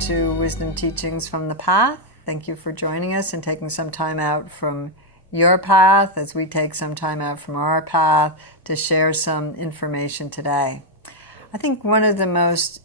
to Wisdom Teachings from the Path. Thank you for joining us and taking some time out from your path as we take some time out from our path to share some information today. I think one of the most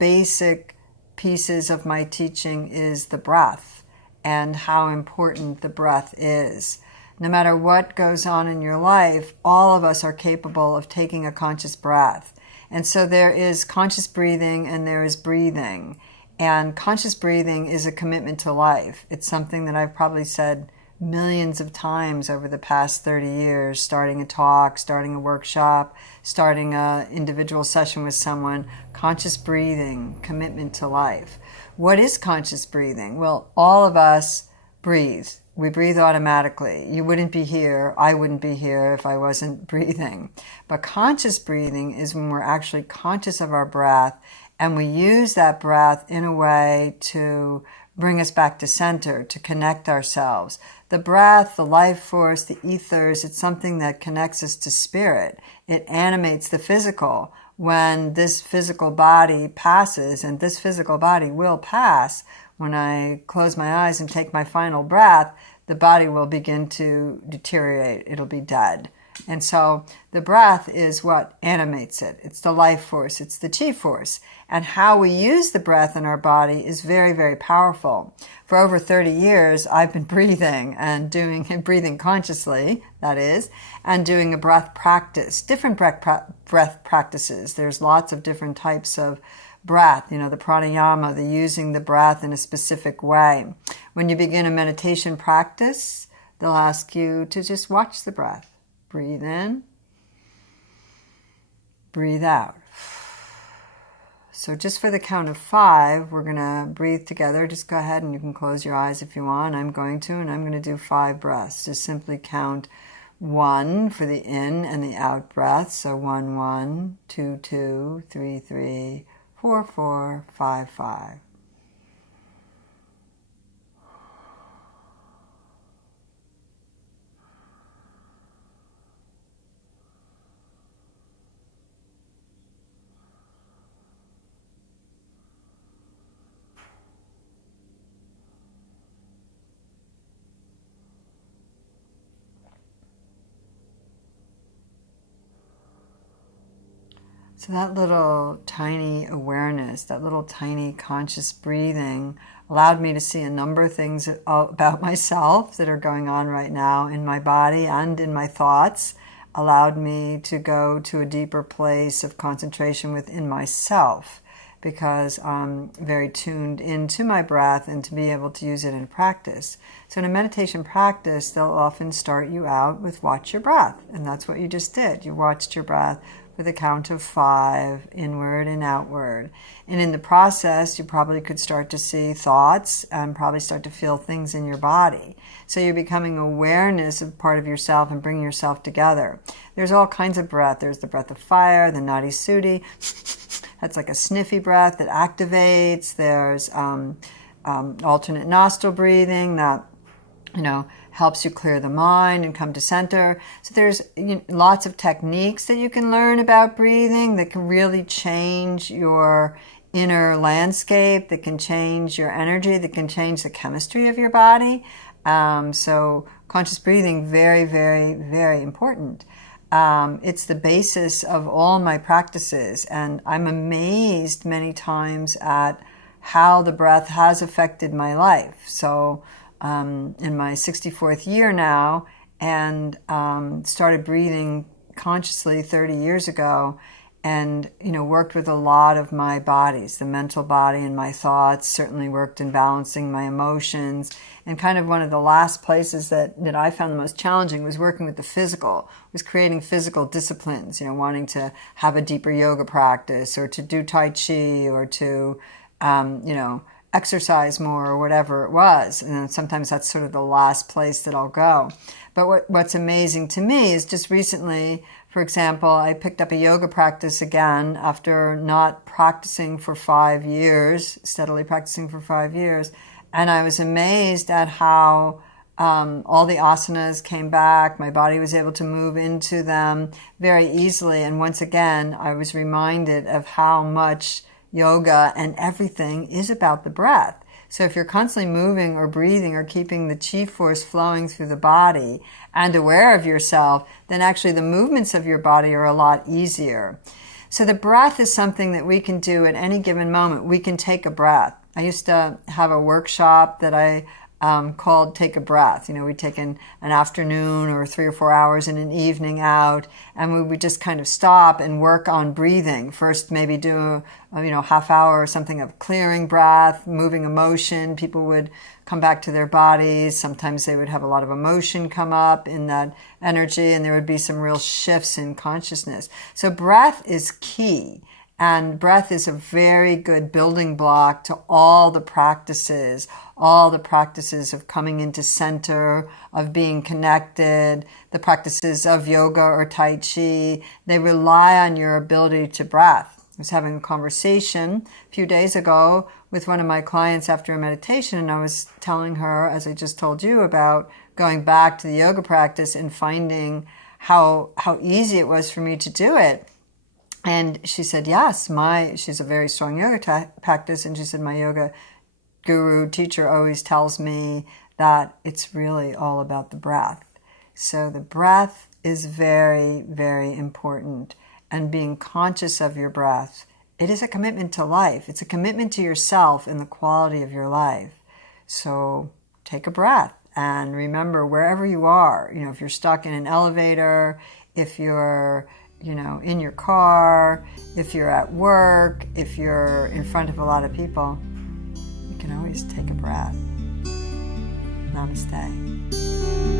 basic pieces of my teaching is the breath and how important the breath is. No matter what goes on in your life, all of us are capable of taking a conscious breath. And so there is conscious breathing and there is breathing. And conscious breathing is a commitment to life. It's something that I've probably said millions of times over the past 30 years, starting a talk, starting a workshop, starting an individual session with someone. Conscious breathing, commitment to life. What is conscious breathing? Well, all of us breathe. We breathe automatically. You wouldn't be here, I wouldn't be here if I wasn't breathing. But conscious breathing is when we're actually conscious of our breath and we use that breath in a way to bring us back to center, to connect ourselves. The breath, the life force, the ethers, it's something that connects us to spirit. It animates the physical. When this physical body passes, and this physical body will pass, when I close my eyes and take my final breath, the body will begin to deteriorate. It'll be dead. And so the breath is what animates it. It's the life force. It's the chi force. And how we use the breath in our body is very, very powerful. For over 30 years, I've been breathing consciously, that is, and doing a breath practice, different breath practices. There's lots of different types of breath, the pranayama, the using the breath in a specific way. When you begin a meditation practice, they'll ask you to just watch the breath. Breathe in, breathe out. So just for the count of 5, we're going to breathe together. Just go ahead and you can close your eyes if you want. I'm going to, and I'm going to do 5 breaths. Just simply count 1 for the in and the out breath. So 1, 1, 2, 2, 3, 3, 4, 4, 5, 5. So that little tiny awareness, that little tiny conscious breathing allowed me to see a number of things about myself that are going on right now in my body and in my thoughts, allowed me to go to a deeper place of concentration within myself because I'm very tuned into my breath and to be able to use it in practice. So in a meditation practice, they'll often start you out with watch your breath. And that's what you just did. You watched your breath with a count of 5, inward and outward. And in the process, you probably could start to see thoughts and probably start to feel things in your body. So you're becoming awareness of part of yourself and bringing yourself together. There's all kinds of breath. There's the breath of fire, the nadi suddhi. That's like a sniffy breath that activates. There's alternate nostril breathing that, helps you clear the mind and come to center. So there's lots of techniques that you can learn about breathing that can really change your inner landscape, that can change your energy, that can change the chemistry of your body. So conscious breathing, very, very, very important. It's the basis of all my practices, and I'm amazed many times at how the breath has affected my life. So in my 64th year now, and started breathing consciously 30 years ago, and worked with a lot of my bodies, the mental body and my thoughts, certainly worked in balancing my emotions. And kind of one of the last places that I found the most challenging was working with the physical, was creating physical disciplines, wanting to have a deeper yoga practice or to do Tai Chi or to, exercise more or whatever it was. And sometimes that's sort of the last place that I'll go. But what's amazing to me is just recently, for example, I picked up a yoga practice again after not practicing for 5 years, steadily practicing for 5 years. And I was amazed at how all the asanas came back. My body was able to move into them very easily. And once again, I was reminded of how much yoga and everything is about the breath. So if you're constantly moving or breathing or keeping the chi force flowing through the body and aware of yourself, then actually the movements of your body are a lot easier. So the breath is something that we can do at any given moment. We can take a breath. I used to have a workshop that I called Take a Breath. We'd take an afternoon or 3 or 4 hours in an evening out, and we would just kind of stop and work on breathing. First, maybe do a half hour or something of clearing breath, moving emotion. People would come back to their bodies. Sometimes they would have a lot of emotion come up in that energy, and there would be some real shifts in consciousness. So breath is key. And breath is a very good building block to all the practices of coming into center, of being connected, the practices of yoga or Tai Chi. They rely on your ability to breath. I was having a conversation a few days ago with one of my clients after a meditation, and I was telling her, as I just told you, about going back to the yoga practice and finding how easy it was for me to do it. And she said, yes, she's a very strong yoga practice. And she said, my yoga guru teacher always tells me that it's really all about the breath. So the breath is very, very important. And being conscious of your breath, it is a commitment to life. It's a commitment to yourself and the quality of your life. So take a breath and remember wherever you are, if you're stuck in an elevator, if you're in your car, if you're at work, if you're in front of a lot of people, you can always take a breath. Namaste.